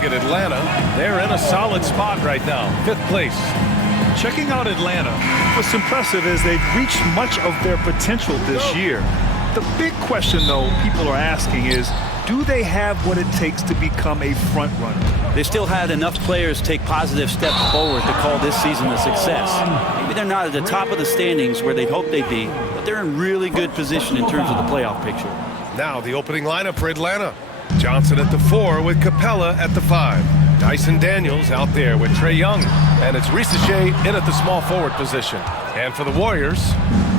look at Atlanta. They're in a solid spot right now, 5th place. Checking out Atlanta, what's impressive is they've reached much of their potential this year. The big question, though, people are asking is, do they have what it takes to become a front runner? They still had enough players take positive steps forward to call this season a success. Maybe they're not at the top of the standings where they'd hope they'd be, but they're in really good position in terms of the playoff picture. Now the opening lineup for Atlanta. Johnson at the 4 with Capella at the 5. Dyson Daniels out there with Trae Young. And it's Risacher in at the small forward position. And for the Warriors,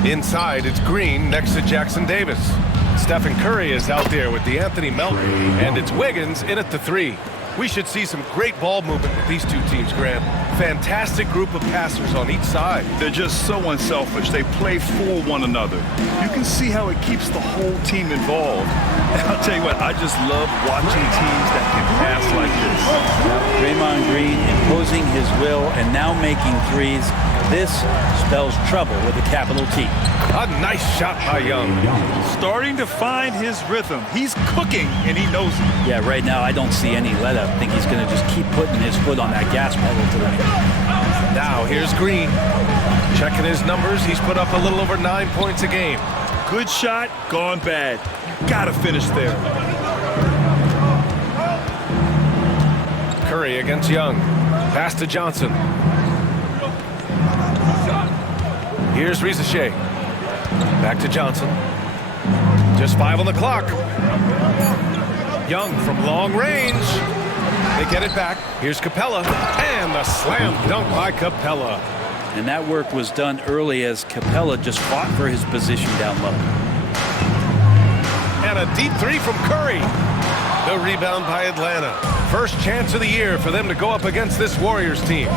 inside it's Green next to Jackson Davis. Stephen Curry is out there with DeAnthony Melton. And it's Wiggins in at the 3. We should see some great ball movement with these two teams, Grant. Fantastic group of passers on each side. They're just so unselfish. They play for one another. You can see how it keeps the whole team involved. And I'll tell you what, I just love watching teams that can pass like this. Draymond Green imposing his will and now making threes. This spells trouble with a capital T. A nice shot by Young. Starting to find his rhythm. He's cooking, and he knows it. Yeah, right now I don't see any let up. I think he's going to just keep putting his foot on that gas pedal tonight. Now here's Green. Checking his numbers, he's put up a little over 9 points a game. Good shot, gone bad. Gotta finish there. Curry against Young. Pass to Johnson. Here's Risacher. Back to Johnson. Just 5 on the clock. Young from long range. They get it back. Here's Capella. And the slam dunk by Capella. And that work was done early as Capella just fought for his position down low. And a deep 3 from Curry. The rebound by Atlanta. First chance of the year for them to go up against this Warriors team.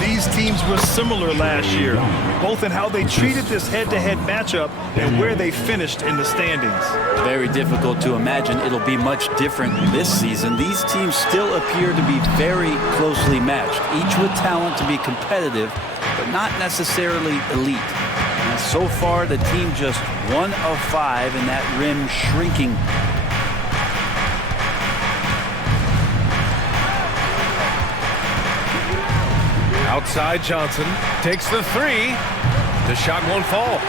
These teams were similar last year, both in how they treated this head-to-head matchup and where they finished in the standings. Very difficult to imagine it'll be much different this season. These teams still appear to be very closely matched, each with talent to be competitive, but not necessarily elite. And so far, the team just 1 of 5 in that rim shrinking. Outside Johnson takes the 3. The shot won't fall.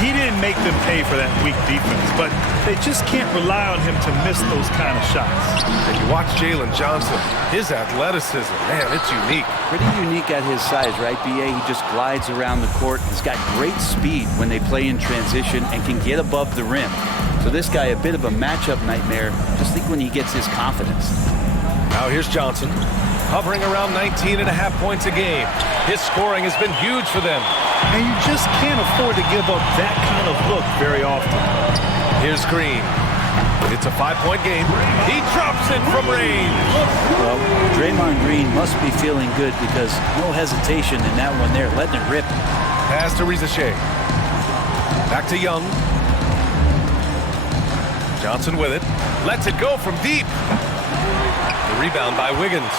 He didn't make them pay for that weak defense, but they just can't rely on him to miss those kind of shots. And you watch Jalen Johnson, his athleticism, man, it's unique. Pretty unique at his size, right, B.A.? He just glides around the court. He's got great speed when they play in transition and can get above the rim. So this guy, a bit of a matchup nightmare, just think when he gets his confidence. Now here's Johnson, hovering around 19.5 points a game. His scoring has been huge for them. And you just can't afford to give up that kind of look very often. Here's Green. It's a 5-point game. He drops it from range. Well, Draymond Green must be feeling good because no hesitation in that one there, letting it rip. Pass to Risacher. Back to Young. Johnson with it. Lets it go from deep. The rebound by Wiggins.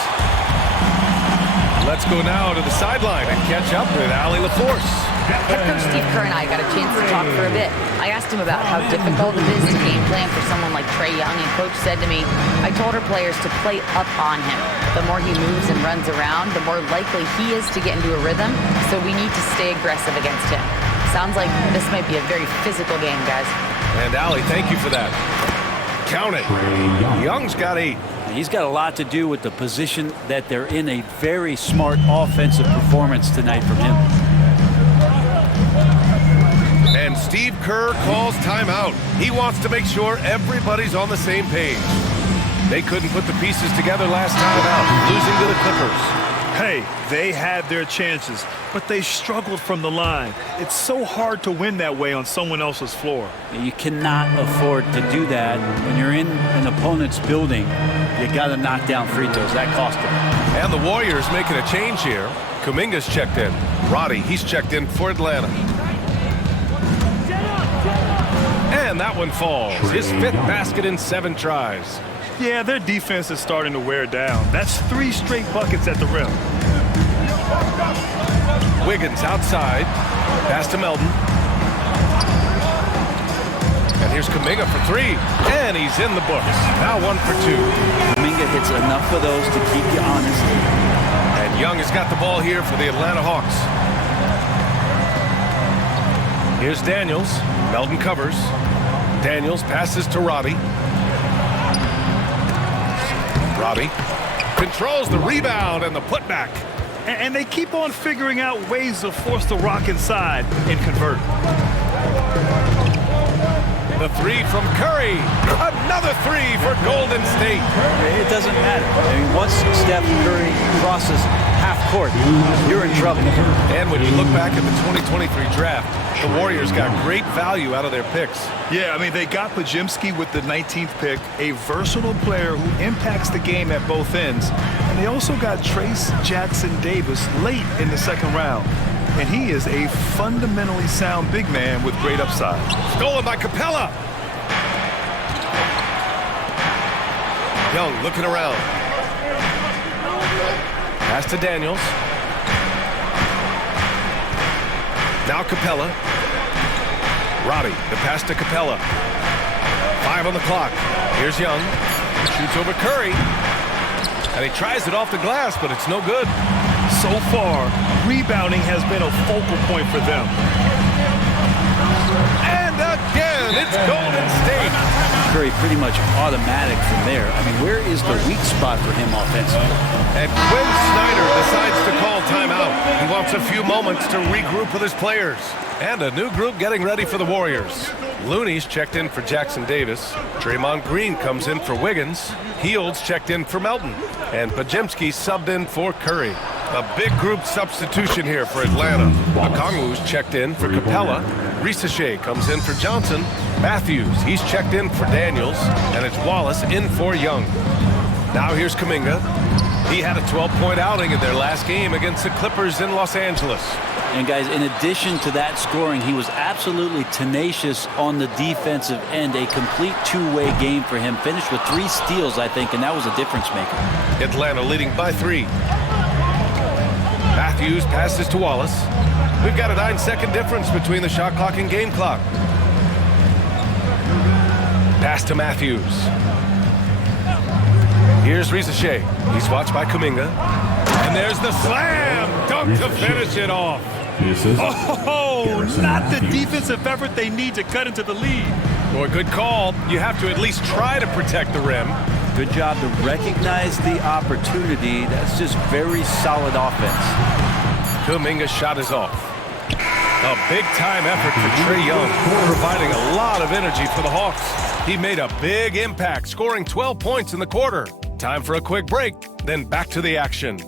Let's go now to the sideline and catch up with Allie LaForce. Head coach Steve Kerr and I got a chance to talk for a bit. I asked him about how difficult it is to game plan for someone like Trae Young, and Coach said to me, I told our players to play up on him. The more he moves and runs around, the more likely he is to get into a rhythm, so we need to stay aggressive against him. Sounds like this might be a very physical game, guys. And Allie, thank you for that. Count it. Young's got 8. He's got a lot to do with the position that they're in. A very smart offensive performance tonight from him. And Steve Kerr calls timeout. He wants to make sure everybody's on the same page. They couldn't put the pieces together last time out, losing to the Clippers. Hey, they had their chances, but they struggled from the line. It's so hard to win that way on someone else's floor. You cannot afford to do that when you're in an opponent's building. You got to knock down free throws. That cost them. And the Warriors making a change here. Kuminga's checked in. Roddy, he's checked in for Atlanta. And that one falls. His 5th basket in 7 tries. Yeah, their defense is starting to wear down. That's 3 straight buckets at the rim. Wiggins outside. Pass to Melton. And here's Kuminga for 3. And he's in the books. Now 1 for 2. Kuminga hits a enough of those to keep you honest. And Young has got the ball here for the Atlanta Hawks. Here's Daniels. Melton covers. Daniels passes to Robbie. Robbie controls the rebound and the putback. And they keep on figuring out ways to force the Rock inside and convert. The three from Curry. Another three for Golden State. It doesn't matter. I mean, once Steph Curry crosses half court, you're in trouble. And when you look back at the 2023 draft, the Warriors got great value out of their picks. Yeah, I mean, they got Podziemski with the 19th pick, a versatile player who impacts the game at both ends. And they also got Trace Jackson-Davis late in the second round. And he is a fundamentally sound big man with great upside. Stolen by Capella. Young looking around. Pass to Daniels. Now Capella. Robbie, the pass to Capella. 5 on the clock. Here's Young. Shoots over Curry. And he tries it off the glass, but it's no good. So far, rebounding has been a focal point for them. And again, it's Golden State. Curry pretty much automatic from there. I mean, where is the weak spot for him offensively? And Quinn Snyder decides to call timeout. He wants a few moments to regroup with his players. And a new group getting ready for the Warriors. Looney's checked in for Jackson Davis. Draymond Green comes in for Wiggins. Hields checked in for Melton. And Podziemski subbed in for Curry. A big group substitution here for Atlanta. Okongwu's checked in for Capella. Risacher comes in for Johnson. Matthews, he's checked in for Daniels. And it's Wallace in for Young. Now here's Kuminga. He had a 12-point outing in their last game against the Clippers in Los Angeles. And guys, in addition to that scoring, he was absolutely tenacious on the defensive end. A complete two-way game for him. Finished with 3 steals, I think, and that was a difference maker. Atlanta leading by 3. Matthews passes to Wallace. We've got a 9-second difference between the shot clock and game clock. Pass to Matthews. Here's Risacher. He's watched by Kuminga. And there's the slam dunk to finish it off. Oh, not the defensive effort they need to cut into the lead. Boy, good call. You have to at least try to protect the rim. Good job to recognize the opportunity. That's just very solid offense. Kuminga's shot is off. A big-time effort for Trae Young, providing a lot of energy for the Hawks. He made a big impact, scoring 12 points in the quarter. Time for a quick break, then back to the action.